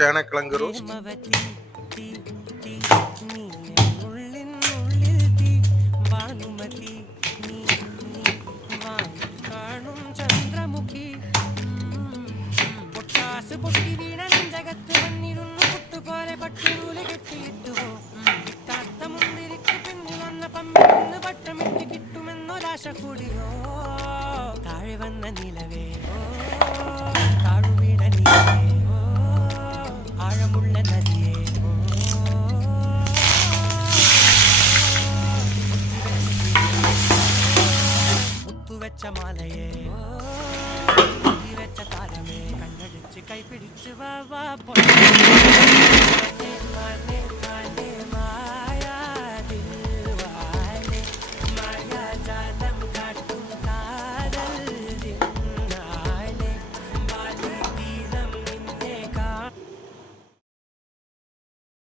ചേനക്കിഴങ്ങ് roast. പൊട്ടി വീണ ജഗത്ത് വന്നിരുന്നു പുട്ടുപോലെ പട്ടുനൂല് കെട്ടിയിട്ടുവോ കിട്ടാത്ത മുന്തിരിക്ക് പിന്നിൽ വന്ന പമ്പിന്ന് പട്ടമിട്ട് കിട്ടുമെന്നൊരാശ കൂടിയോ താഴെ വന്ന നിലവേ താഴു വീണ നീലേ ആഴമുള്ള നദിയേ മുത്തുവെച്ച മാലയേ വെച്ച താരമേ കണ്ണടിച്ച് കൈപിടിച്ച് വാ വാ